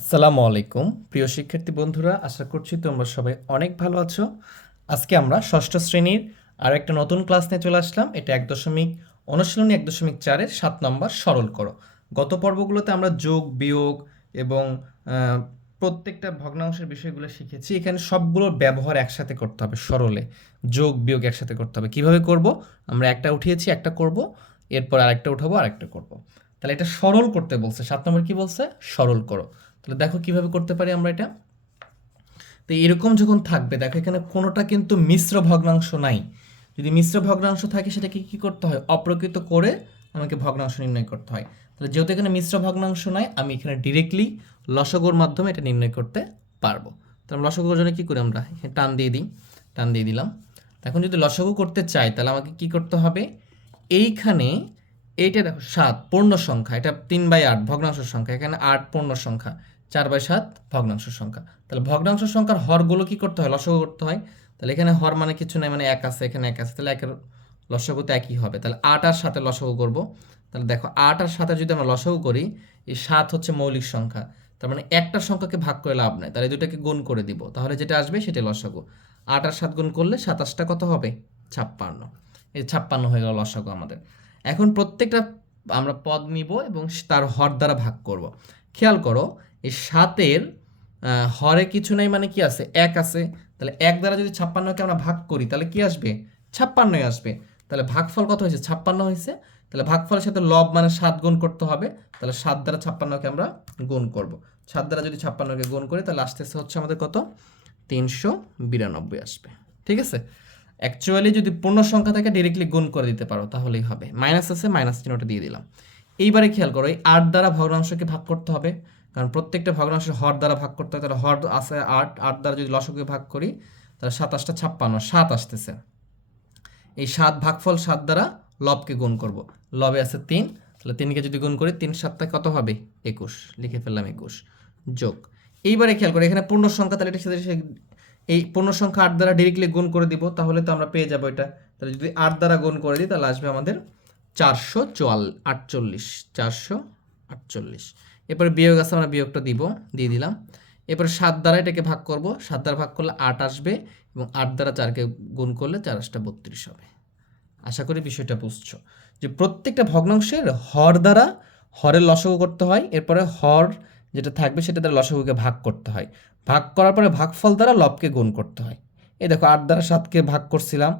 আসসালামু আলাইকুম। প্রিয় শিক্ষার্থী বন্ধুরা, আশা করছি তোমরা সবাই অনেক ভালো আছো। আজকে আমরা ষষ্ঠ শ্রেণির আর একটা নতুন ক্লাস নিয়ে চলে আসলাম। এটা এক দশমিক অনুশীলনী এক দশমিক চারের সাত নম্বর সরল করো। গত পর্বগুলোতে আমরা যোগ, বিয়োগ এবং প্রত্যেকটা ভগ্নাংশের বিষয়গুলো শিখেছি। এখানে সবগুলোর ব্যবহার একসাথে করতে হবে সরলে। যোগ, বিয়োগ একসাথে করতে হবে। কীভাবে করব? আমরা একটা উঠিয়েছি, একটা করব। এরপর আরেকটা উঠাবো, আরেকটা করব। তাহলে এটা সরল করতে বলছে। সাত নম্বর কি বলছে? সরল করো। তাহলে দেখো কীভাবে করতে পারি আমরা এটা। তো এরকম যখন থাকবে, দেখো এখানে কোনোটা কিন্তু মিশ্র ভগ্নাংশ নাই। যদি মিশ্র ভগ্নাংশ থাকে, সেটাকে কি করতে হয়? অপ্রকৃত করে আমাকে ভগ্নাংশ নির্ণয় করতে হয়। তাহলে যেহেতু এখানে মিশ্র ভগ্নাংশ নাই, আমি এখানে ডিরেক্টলি লসগোর মাধ্যমে এটা নির্ণয় করতে পারব। তাহলে লসগোর জন্য কী করি আমরা? এখানে টান দিয়ে দিই, টান দিয়ে দিলাম। এখন যদি লসগো করতে চাই, তাহলে আমাকে কি করতে হবে? এইখানে এইটা দেখো, সাত পূর্ণ সংখ্যা, এটা তিন বাই আট ভগ্নাংশ সংখ্যা, এখানে আট পূর্ণ সংখ্যা। চার বাই সাত ভগ্নাংশ সংখ্যা। তাহলে ভগ্নাংশ সংখ্যার হরগুলো কি করতে হয়? লসগো করতে হয়। তাহলে এখানে হর মানে কিছু নাই মানে এক আছে, এখানে এক আছে। তাহলে একের লসগো তো একই হবে। তাহলে আট আর সাথে লসগো করব। তাহলে দেখো, আট আর সাথে যদি আমরা লসগো করি, এই সাত হচ্ছে মৌলিক সংখ্যা। তার মানে একটা সংখ্যাকে ভাগ করে লাভ নেই। তাহলে দুটাকে গুণ করে দিব। তাহলে যেটা আসবে সেটা লসগো। আট আর সাত গুণ করলে সাতাশটা কত হবে? ছাপ্পান্ন। এই ছাপ্পান্ন হয়ে গেল লসগো আমাদের। এখন প্রত্যেকটা আমরা পদ নিব এবং তার হর দ্বারা ভাগ করব। খেয়াল করো এই সাতের হরে কিছু নেই মানে কি আছে? এক আছে। তাহলে এক দ্বারা যদি ছাপ্পান্নকে আমরা ভাগ করি, তাহলে কি আসবে? ছাপ্পান্নই আসবে। তাহলে ভাগফল কত হয়েছে? ছাপ্পান্ন হয়েছে। তাহলে ভাগফলের সাথে লব মানে সাত গুণ করতে হবে। তাহলে সাত দ্বারা ছাপ্পান্নকে আমরা গুণ করব। সাত দ্বারা যদি ছাপ্পান্নকে গুণ করি, তাহলে আস্তে আস্তে হচ্ছে আমাদের কত? তিনশো বিরানব্বই আসবে। ঠিক আছে? অ্যাকচুয়ালি যদি পূর্ণ সংখ্যা থাকে ডিরেক্টলি গুণ করে দিতে পারো, তাহলেই হবে। মাইনাস আছে মাইনাস চিহ্নটা দিয়ে দিলাম। এইবারে খেয়াল করো, এই আট দ্বারা ভগ্নাংশকে ভাগ করতে হবে। কারণ প্রত্যেকটা ভগ্নাংশের হর দ্বারা ভাগ করতে হয়, তাহলে হর আছে আট আট দ্বারা যদি লসকে ভাগ করি, তাহলে সাতাশটা ছাপ্পান্ন, সাত আসতেছে। এই সাত ভাগফল সাত দ্বারা লবকে গুণ করব। লবে আছে তিন, তাহলে তিনকে যদি গুণ করি, তিন সাতটা কত হবে? একুশ। লিখে ফেললাম একুশ। যোগ। এইবারে খেয়াল করি, এখানে পূর্ণ সংখ্যা, তাহলে এটার সাথে এই পূর্ণ সংখ্যা আট দ্বারা ডিরেক্টলি গুণ করে দিব, তাহলে তো আমরা পেয়ে যাব এটা। তাহলে যদি আট দ্বারা গুণ করে দিই, তাহলে আসবে আমাদের চারশো চুয়াল আটচল্লিশ, চারশো আটচল্লিশ। এরপরে বিয়োগ আছে, আমরা বিয়োগটা দিব, দিয়ে দিলাম। এরপরে সাত দ্বারা এটাকে ভাগ করব। সাত দ্বারা ভাগ করলে আট আসবে এবং আট দ্বারা চারকে গুণ করলে চার আটটা বত্রিশ হবে। আশা করি বিষয়টা বুঝছ। যে প্রত্যেকটা ভগ্নাংশের হর দ্বারা হরের লসগু করতে হয়, এরপরে হর যেটা থাকবে সেটা দ্বারা লসগুকে ভাগ করতে হয়। ভাগ করার পরে ভাগফল দ্বারা লবকে গুণ করতে হয়। এই দেখো, আট দ্বারা সাতকে ভাগ করছিলাম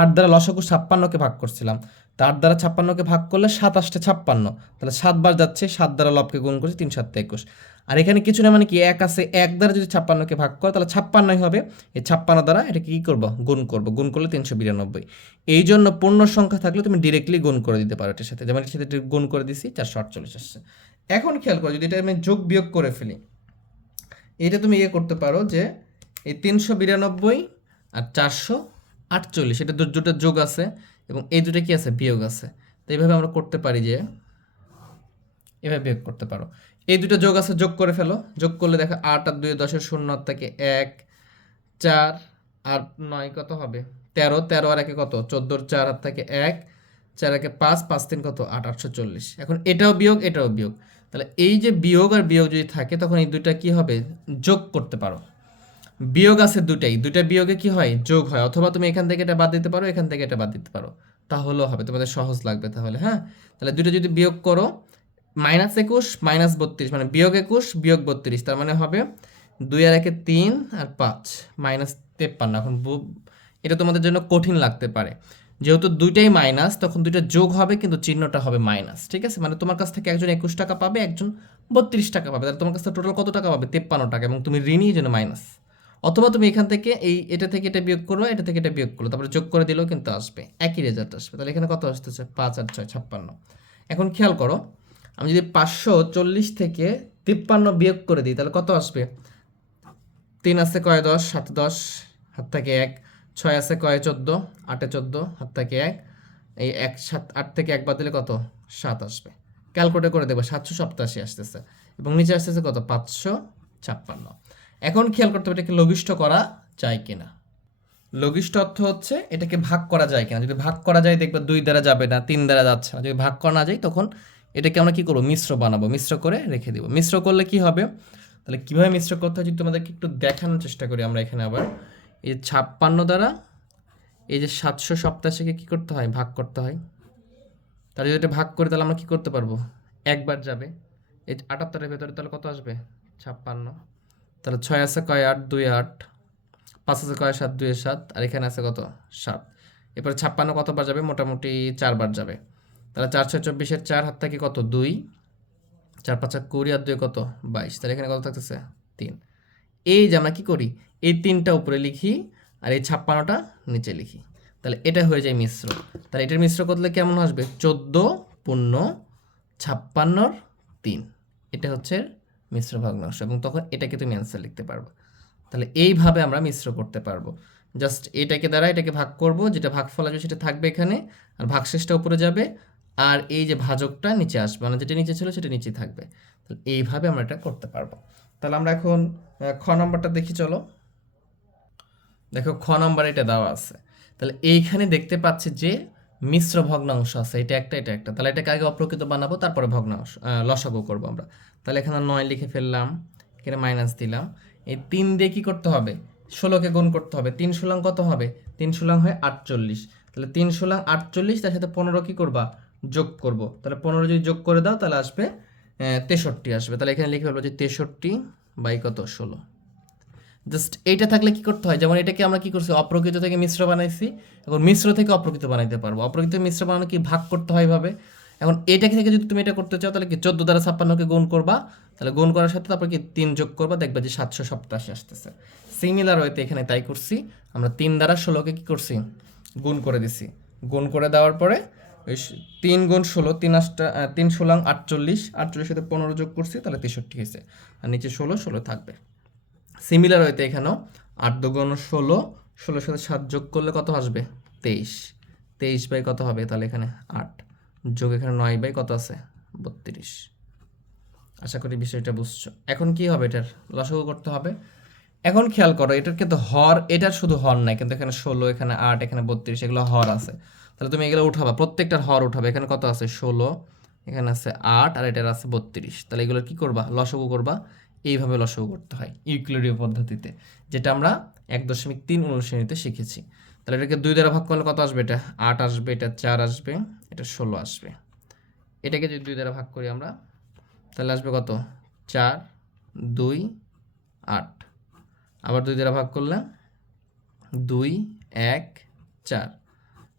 আট দ্বারা লসগু ছাপ্পান্নকে ভাগ করছিলাম। তা আট দ্বারা ছাপ্পান্নকে ভাগ করলে সাত আসতে ছাপ্পান্ন। তাহলে সাতবার যাচ্ছে, সাত দ্বারা লবকে গুণ করছে তিন সাতটা একুশ। আর এখানে কিছু না মানে কি, এক আছে, এক দ্বারা যদি ছাপ্পান্নকে ভাগ করে, তাহলে ছাপ্পান্নই হবে। এই ছাপ্পান্ন দ্বারা এটাকে কী করব? গুণ করব। গুণ করলে তিনশো বিরানব্বই। এই জন্য পূর্ণ সংখ্যা থাকলে তুমি ডিরেক্টলি গুণ করে দিতে পারো এটার সাথে। যেমন এটার সাথে গুণ করে দিছি, চারশো আটচল্লিশ আসছে। এখন খেয়াল করো, যদি এটা আমি যোগ বিয়োগ করে ফেলি, এটা তুমি ইয়ে করতে পারো যে এই তিনশো বিরানব্বই আর চারশো আটচল্লিশ, এটা দুটো যোগ আছে। এবং এই দুটো কি আছে? বিয়োগ আছে। তো এইভাবে আমরা করতে পারি যে, এভাবে বিয়োগ করতে পারো। এই দুটো যোগ আছে, যোগ করে ফেলো। যোগ করলে দেখো আট আর দুই দশের শূন্য থেকে এক, চার আর নয় কত হবে? তেরো। তেরো আর একে কত? চোদ্দোর চার আর থেকে এক, চার একে পাঁচ পাঁচ তিন কত? আট, আটশো চল্লিশ। এখন এটাও বিয়োগ এটাও বিয়োগ। তাহলে এই যে বিয়োগ আর বিয়োগ যদি থাকে, তখন এই দুইটা কি হবে? যোগ করতে পারো। বিয়োগ আছে দুটাই দুটা বিয়োগে কি হয়? যোগ হয়। অথবা তুমি এখান থেকে এটা বাদ দিতে পারো, এখান থেকে এটা বাদ দিতে পারো। তাহলেও হবে। তোমাদের সহজ লাগবে তাহলে হ্যাঁ? তাহলে দুটো যদি বিয়োগ করো, মাইনাস একুশ, মাইনাস বত্রিশ মানে বিয়োগ একুশ, বিয়োগ বত্রিশ, তার মানে হবে দুই আর একে তিন আর পাঁচ, মাইনাস তেপ্পান্ন। এখন এটা তোমাদের জন্য কঠিন লাগতে পারে। যেহেতু দুইটাই মাইনাস, তখন দুইটা যোগ হবে, কিন্তু চিহ্নটা হবে মাইনাস, ঠিক আছে? মানে তোমার কাছ থেকে একজন একুশ টাকা পাবে, একজন বত্রিশ টাকা পাবে। তাহলে তোমার কাছ থেকে টোটাল কত টাকা পাবে? তেপ্পান্ন টাকা, এবং তুমি ঋণই যেন মাইনাস। অথবা তুমি এখান থেকে এই এটা থেকে এটা বিয়োগ করল এটা থেকে এটা বিয়োগ করল তারপরে যোগ করে দিলেও কিন্তু আসবে, একই রেজাল্ট আসবে। তাহলে এখানে কত আসতেছে? পাঁচ আর ছয়, ছাপ্পান্ন। এখন খেয়াল করো, আমি যদি পাঁচশো চল্লিশ থেকে তিপ্পান্ন বিয়োগ করে দিই, তাহলে কত আসবে? তিন আছে কয় দশ, সাত দশ হাত থেকে এক, ছয় আছে কয় চোদ্দ, আটে চোদ্দ হাত থেকে এক, এই এক, সাত, আট থেকে এক বাদ দিলে কত? সাত আসবে। ক্যালকুলেট করে দেবো সাতশো সপ্তাশি আসতেছে। এবং নিচে আসতেছে কত? পাঁচশো ছাপ্পান্ন। এখন খেয়াল করতে হবে এটাকে লঘিষ্ঠ করা যায় কিনা। লঘিষ্ঠ অর্থ হচ্ছে এটাকে ভাগ করা যায় কিনা। যদি ভাগ করা যায়, দেখবে দুই দ্বারা যাবে না, তিন দ্বারা যাচ্ছে না। যদি ভাগ করা না যায়, তখন এটাকে আমরা কি করব? মিশ্র বানাবো। মিশ্র করে রেখে দেবো। মিশ্র করলে কি হবে? তাহলে কীভাবে মিশ্র করতে হয়? যদি তোমাদেরকে একটু দেখানোর চেষ্টা করি আমরা এখানে আবার। এই যে ছাপ্পান্ন দ্বারা এই যে সাতশো সপ্তাশিকে কী করতে হয়? ভাগ করতে হয়। তাহলে যদি এটা ভাগ করি, তাহলে আমরা কী করতে পারব? একবার যাবে। এই আটাত্তরের ভেতরে তাহলে কত আসবে? ছাপ্পান্ন। তাহলে ছয় আছে কয় আট? দুই আট। পাঁচ আছে কয় সাত? দুই সাত। আর এখানে আছে কত? সাত। এরপরে ছাপ্পান্ন কতবার যাবে? মোটামুটি চারবার যাবে। তাহলে চার ছয় চব্বিশের চার হাত থেকে কত? দুই। চার পাঁচা কুড়ি আর দুই কত? বাইশ। তাহলে এখানে কত থাকতেছে? তিন। এই যে আমরা কী করি? এই তিনটা উপরে লিখি আর এই ছাপ্পান্নটা নিচে লিখি। তাহলে এটা হয়ে যায় মিশ্র। তাহলে এটার মিশ্র করলে কেমন আসবে? চোদ্দ পূর্ণ ছাপ্পান্নর তিন। এটা হচ্ছে মিশ্র ভগ্নাংশ এবং তখন এটাকে তুমি অ্যান্সার লিখতে পারবে। তাহলে এইভাবে আমরা মিশ্র করতে পারব। জাস্ট এটাকে দ্বারা এটাকে ভাগ করব, যেটা ভাগফল আসবে সেটা থাকবে এখানে, আর ভাগশেষটা উপরে যাবে, আর এই যে ভাজকটা নিচে আসবে মানে যেটা নিচে ছিল সেটা নিচে থাকবে। তাহলে এইভাবে আমরা এটা করতে পারব। তাহলে আমরা এখন খ নম্বরটা দেখি, চলো। দেখো, খ নম্বর এটা দেওয়া আছে। তাহলে এইখানে দেখতে পাচ্ছি যে মিশ্র ভগ্নাংশ আছে, এটা একটা এটা একটা। তাহলে এটাকে আগে অপ্রকৃত বানাবো, তারপরে ভগ্নাংশ লসাগু করব আমরা। তাহলে এখানে নয় লিখে ফেললাম, এখানে মাইনাস দিলাম। এই তিন দিয়ে কী করতে হবে? ষোলোকে গুণ করতে হবে। তিন ষোলাং কত হবে? তিন ষোলাং হয় আটচল্লিশ। তাহলে তিন ষোলাং আটচল্লিশ, তার সাথে পনেরো কী করবা? যোগ করব। তাহলে পনেরো যদি যোগ করে দাও, তাহলে আসবে তেষট্টি আসবে। তাহলে এখানে লিখে ফেলব যে তেষট্টি বাই কত? ষোলো। জাস্ট এইটা থাকলে কি করতে হয়? যেমন এটাকে আমরা কি করছি? অপ্রকৃত থেকে মিশ্র বানাইছি। এখন মিশ্র থেকে অপ্রকৃত বানাইতে পারব। অপ্রকৃত মিশ্র বানানো কি ভাগ করতে হয় এভাবে এখন এটা থেকে যদি তুমি এটা করতে চাও, তাহলে কি চোদ্দ দ্বারা ছাপ্পান্নকে গুণ করবা? তাহলে গুণ করার সাথে তারপর কি তিন যোগ করবা? দেখবা যে সাতশো সপ্তাশি আসতেছে। সিমিলার হইতে এখানে তাই করছি। আমরা তিন দ্বারা ষোলোকে কি করছি? গুণ করে দিছি। গুণ করে দেওয়ার পরে ওই তিন গুণ ষোলো, তিন আটটা তিন ষোলাং আটচল্লিশ। আটচল্লিশ সাথে পনেরো যোগ করছি, তাহলে তেষট্টি হয়েছে। আর নিচে ষোলো ষোলো থাকবে। সিমিলার হইতে এখানেও আট দুগুণ ষোলো, ষোলোর সাথে সাত যোগ করলে কত আসবে? তেইশ। তেইশ বাই কত হবে? তাহলে এখানে আট। যোগ এখানে নয় বাই কত আছে? বত্রিশ। আশা করি বিষয়টা বুঝছ। এখন কি হবে এটার? লসাগু করতে হবে। এখন খেয়াল করো, এটার কিন্তু হর, এটার শুধু হর নাই, কিন্তু এখানে ষোলো, এখানে আট, এখানে বত্রিশ, এগুলো হর আছে। তাহলে তুমি এগুলো উঠাবা, প্রত্যেকটার হর উঠাবে। এখানে কত আছে? ষোলো, এখানে আছে আট, আর এটার আছে বত্রিশ। তাহলে এগুলো কি করবা? লসাগু করবা। এইভাবে লসও করতে হয় ইউক্লিডীয় পদ্ধতিতে, যেটা আমরা এক দশমিক তিন অনুশ্রেণীতে শিখেছি। তাহলে এটাকে দুই দ্বারা ভাগ করলে কত আসবে? এটা আট আসবে, এটা চার আসবে, এটা ষোলো আসবে। এটাকে যদি দুই দ্বারা ভাগ করি আমরা, তাহলে আসবে কত? চার, দুই, আট। আবার দুই দ্বারা ভাগ করলে দুই, এক, চার।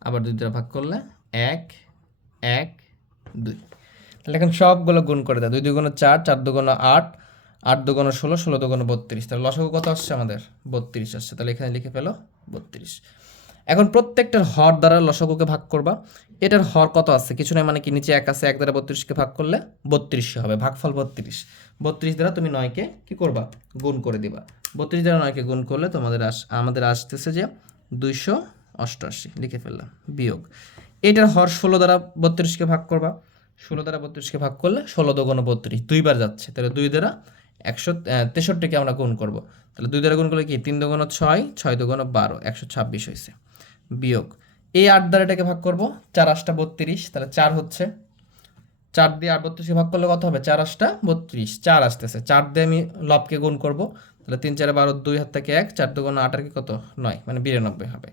আবার দুই দ্বারা ভাগ করলে এক এক, দুই। তাহলে এখন সবগুলো গুণ করে দেয় দুই দুগুণ চার চার দুগুণ আট আট দুগুণ ষোলো ষোলো দুগুণ বত্রিশ। তাহলে লসাগু কত আসছে আমাদের? বত্রিশ আসছে। তাহলে এখানে লিখে ফেলো, বত্রিশ। এখন প্রত্যেকটার হর দ্বারা লসাগুকে ভাগ করবা। এটার হর কত আছে? কিছু নয় মানে কি? নিচে এক আছে, এক দ্বারা বত্রিশকে ভাগ করলে বত্রিশে হবে। ভাগফল বত্রিশ। বত্রিশ দ্বারা তুমি নয়কে কি করবা? গুণ করে দিবা। বত্রিশ দ্বারা নয়কে গুণ করলে তোমাদের আস, আমাদের আসতেছে যে দুইশো অষ্টআশি। লিখে ফেললাম, বিয়োগ। এটার হর ষোলো দ্বারা বত্রিশকে ভাগ করবা। ষোলো দ্বারা বত্রিশকে ভাগ করলে ষোলো দোগুণ বত্রিশ। দুইবার যাচ্ছে। তাহলে দুই দ্বারা একশো তেষট্টিকে আমরা গুণ করব। তাহলে দুই দ্বারা গুণ করলে কি? তিন দুগুণ ছয় ছয় দুগুণ বারো, একশো ছাব্বিশ হয়েছে। বিয়োগ। এই আট দ্বারা এটাকে ভাগ করব, চার আটটা বত্রিশ, তাহলে চার হচ্ছে। চার দিয়ে আট বত্রিশকে ভাগ করলে কত হবে? চার আটটা বত্রিশ। চার আসতেছে। চার দিয়ে আমি লবকে গুণ করব, তাহলে তিন চারে বারো, দুই হাত থেকে এক, চার দুগুণ আট আর কি কত? নয় মানে বিরানব্বই হবে।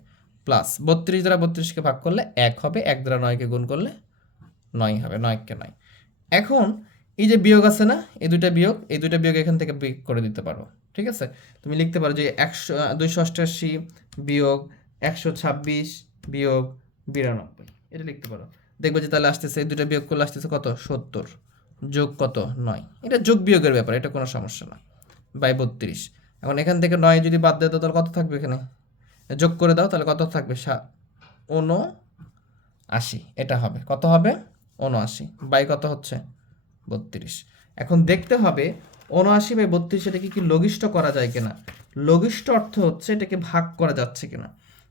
প্লাস বত্রিশ দ্বারা বত্রিশকে ভাগ করলে এক হবে, এক দ্বারা নয়কে গুণ করলে নয় হবে, নয়কে নয়। এখন এই যে বিয়োগ আছে না, এই দুইটা বিয়োগ, এই দুইটা বিয়োগ এখান থেকে বিয়োগ করে দিতে পারো ঠিক আছে? তুমি লিখতে পারো যে একশো দুইশো অষ্টাশি বিয়োগ একশো ছাব্বিশ বিয়োগ বিরানব্বই, এটা লিখতে পারো। দেখব যে তাহলে আসতেছে, এই দুইটা বিয়োগ করলে আসতেছে কত? সত্তর যোগ কত? নয়। এটা যোগ বিয়োগের ব্যাপার, এটা কোনো সমস্যা না, বাই বত্রিশ। এখন এখান থেকে নয় যদি বাদ দেয় তাহলে কত থাকবে এখানে? যোগ করে দাও, তাহলে কত থাকবে? সা উনো আশি এটা হবে। কত হবে? উনআশি বাই কত হচ্ছে? বত্রিশ। এখন দেখতে হবে উনআশি বাই বত্রিশ এটাকে কি লঘিষ্ঠ করা যায় কিনা। লঘিষ্ঠ অর্থ হচ্ছে এটাকে ভাগ করা যাচ্ছে কিনা।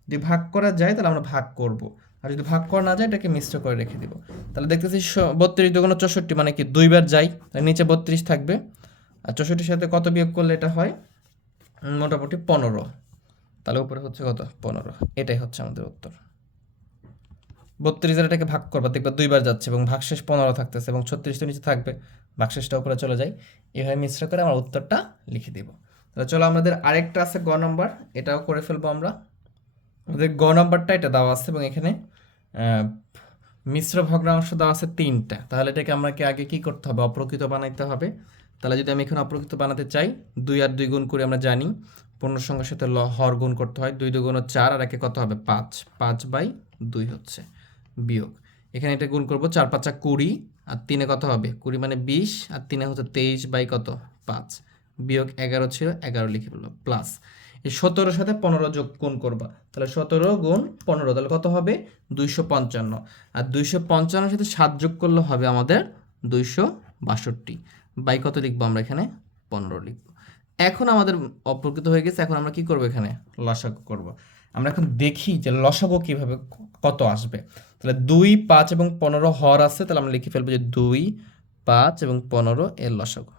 যদি ভাগ করা যায় তাহলে আমরা ভাগ করব। আর যদি ভাগ করা না যায় এটাকে মিশ্র করে রেখে দিব। তাহলে দেখতেছি বত্রিশ দুগুণ চৌষট্টি মানে কি দুইবার যাই। নিচে বত্রিশ থাকবে। আর চৌষট্টির সাথে কত বিয়োগ করলে এটা হয়? মোটামুটি পনেরো। তাহলে উপরে হচ্ছে কত? পনেরো। এটাই হচ্ছে আমাদের উত্তর। বত্রিশ দ্বারা এটাকে ভাগ করবা, দেখবা দুইবার যাচ্ছে এবং ভাগশেষ পনেরো থাকতেছে এবং ছত্রিশ তো নিচে থাকবে, ভাগশেষটা উপরে চলে যায়। এভাবে মিশ্র করে আমরা উত্তরটা লিখে দিব। তাহলে চলো আমাদের আরেকটা আছে গ নম্বর, এটাও করে ফেলব আমরা। আমাদের গ নম্বরটা এটা দেওয়া আছে এবং এখানে মিশ্র ভগ্নাংশ দেওয়া আছে তিনটা। তাহলে এটাকে আমাকে আগে কি করতে হবে? অপ্রকৃত বানাইতে হবে। তাহলে যদি আমি এখানে অপ্রকৃত বানাতে চাই, দুই আর দুই গুণ করে আমরা জানি পূর্ণ সংখ্যার সাথে ল, হর গুণ করতে হয়। দুই দুগুণ চার আর একে কত হবে? পাঁচ। পাঁচ বাই দুই হচ্ছে। বিয়োগ। এখানে এটা গুণ করব চার পাঁচা কুড়ি, আর তিনে কত হবে? কুড়ি মানে বিশ, আর তিনে হচ্ছে তেইশ বাই কত? পাঁচ। বিয়োগ এগারো ছিল, এগারো লিখে ফেলব প্লাস এই সতেরোর সাথে পনেরো যোগ গুণ করবা। তাহলে সতেরো গুণ পনেরো, তাহলে কত হবে? দুইশো পঞ্চান্ন। আর দুইশো পঞ্চান্নর সাথে সাত যোগ করলে হবে আমাদের দুইশো বাষট্টি। বাই কত লিখব আমরা এখানে? পনেরো লিখব। এখন আমাদের অপ্রকৃত হয়ে গেছে, এখন আমরা কি করব এখানে? লসাগু করব। আমরা এখন দেখি যে লসাগু কীভাবে কত আসবে। তাহলে দুই, পাঁচ এবং পনেরো হর আছে, তাহলে আমরা লিখে ফেলব যে দুই, পাঁচ এবং পনেরো এর লসাগু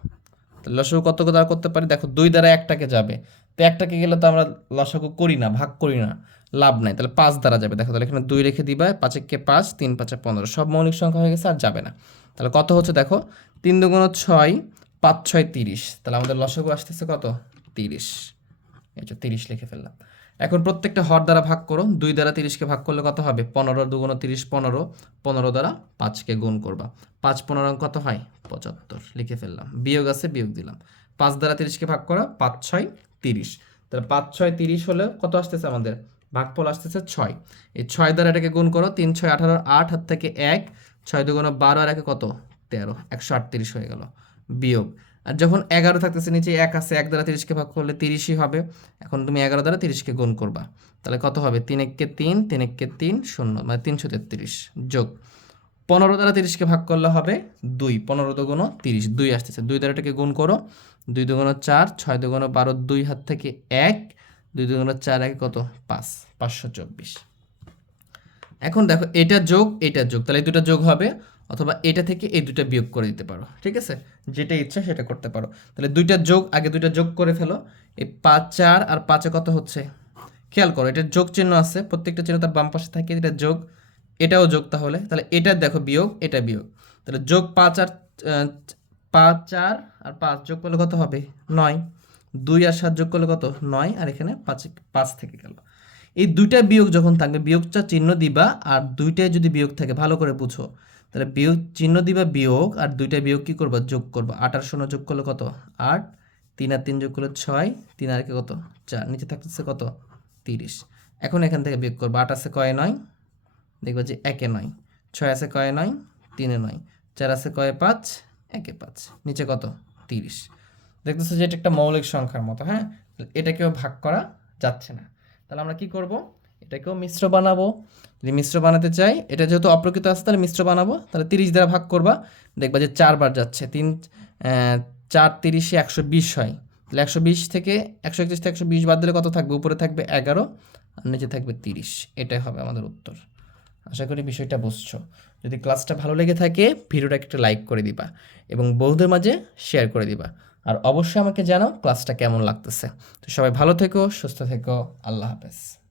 তাহলে লসাগু কত দ্বারা করতে পারি? দেখো দুই দ্বারা একটাকে যাবে। তো একটাকে গেলে তো আমরা লসাগু করি না, ভাগ করি না, লাভ নাই। তাহলে পাঁচ দ্বারা যাবে। দেখো তাহলে এখানে দুই রেখে দিবা কে পাঁচ, তিন, পাঁচে পনেরো। সব মৌলিক সংখ্যা হয়ে গেছে আর যাবে না। তাহলে কত হচ্ছে দেখো? তিন দুগুণ ছয়, পাঁচ ছয় তিরিশ। তাহলে আমাদের লসাগু আসতেছে কত? তিরিশ। এই তিরিশ লিখে ফেললাম। এখন প্রত্যেকটা হর দ্বারা ভাগ করো, দুই দ্বারা তিরিশকে ভাগ করলে কত হবে? পনেরো দুগুণ তিরিশ, পনেরো পনেরো দ্বারা পাঁচকে গুণ করবা। পাঁচ পনেরো কত হয়? পঁচাত্তর, লিখে ফেললাম। বিয়োগ আছে, বিয়োগ দিলাম। পাঁচ দ্বারা তিরিশকে ভাগ করা, পাঁচ ছয় তিরিশ। তাহলে পাঁচ ছয় তিরিশ হলে কত আসতেছে আমাদের? ভাগফল আসতেছে ছয়। এই ছয় দ্বারা এটাকে গুণ করো, তিন ছয় আঠারো, আট হাত থেকে এক, ছয় দুগুণ বারো আর একে কত? তেরো। একশো আটত্রিশ হয়ে গেল। বিয়োগ। আর যখন এগারো থাকতেছে, নিচে এক আছে, এক দ্বারা তিরিশকে ভাগ করলে তিরিশই হবে। এখন তুমি এগারো দ্বারা তিরিশকে গুণ করবা। তাহলে কত হবে? তিন এককে তিন তিন এককে তিন, শূন্য মানে তিনশো তেত্রিশ। যোগ। পনেরো দ্বারা তিরিশকে ভাগ করলে হবে দুই। পনেরো দুগুণ তিরিশ। দুই আসতেছে। দুই দ্বারা এটাকে গুণ করো। দুই দুগুণ চার, ছয় দুগুণ বারো, দুই হাত থেকে এক। দুই দুগুণ চার এক কত? পাঁচ। পাঁচশো চব্বিশ। এখন দেখো, এটা যোগ এটা যোগ। তাহলে এই দুটো যোগ হবে। অথবা এটা থেকে এই দুটো বিয়োগ করে দিতে পারো, ঠিক আছে? যেটা ইচ্ছা সেটা করতে পারো। তাহলে দুইটা যোগ, আগে দুইটা যোগ করে ফেলো। এই পাঁচ, চার আর পাঁচে কত হচ্ছে? খেয়াল করো এটা যোগ চিহ্ন আছে, প্রত্যেকটা চিহ্ন তার বাম পাশে থাকে, এটা যোগ, এটাও যোগ তাহলে। তাহলে এটা দেখো বিয়োগ, এটা বিয়োগ। তাহলে যোগ পাঁচ আর পাঁচ, চার আর পাঁচ যোগ করলে কত হবে? নয়। দুই আর সাত যোগ করলে কত? নয়। আর এখানে পাঁচ পাঁচ থেকে গেল। এই দুইটা বিয়োগ যখন থাকবে, বিয়োগটা চিহ্ন দিবা, আর দুইটাই যদি বিয়োগ থাকে, ভালো করে বুঝো। তাহলে বিয়োগ চিহ্ন দিবা বিয়োগ, আর দুইটা বিয়োগ কি করবা? যোগ করবা। আট আর শূন্য যোগ করলে কত? আট। তিন আর তিন যোগ করলে ছয়। তিন আর কত? চার। নিচে থাকতেছে কত? তিরিশ। এখন এখান থেকে বিয়োগ করবা। আট আছে কয়ে নয়। দেখবা যে একে নয়। ছয় আছে কয়ে নয়, তিনে নয়। চার আছে কয়ে পাঁচ, একে পাঁচ। নিচে কত? তিরিশ। দেখতেছো যে এটা একটা মৌলিক সংখ্যার মতো হ্যাঁ? এটাকেও ভাগ করা যাচ্ছে না। তাহলে আমরা কি করব? এটাকেও মিশ্র বানাবো। যদি মিশ্র বানাতে চাই, এটা যেহেতু অপ্রকৃত আছে তাহলে মিশ্র বানাবো, তাহলে তিরিশ দ্বারা ভাগ করবা। দেখবা যে চারবার যাচ্ছে, তিন চার তিরিশে একশো বিশ হয়। তাহলে একশো বিশ থেকে একশো একত্রিশ থেকে একশো বিশ বাদ দিলে কত থাকবে? উপরে থাকবে এগারো, আর নিচে থাকবে তিরিশ। এটাই হবে আমাদের উত্তর। আশা করি বিষয়টা বুঝছ। যদি ক্লাসটা ভালো লেগে থাকে ভিডিওটা একটা লাইক করে দিবা এবং বন্ধুদের মাঝে শেয়ার করে দিবা। আর অবশ্যই আমাকে জানাও ক্লাসটা কেমন লাগতেছে। তো সবাই ভালো থেকো, সুস্থ থেকো, আল্লাহ হাফেজ।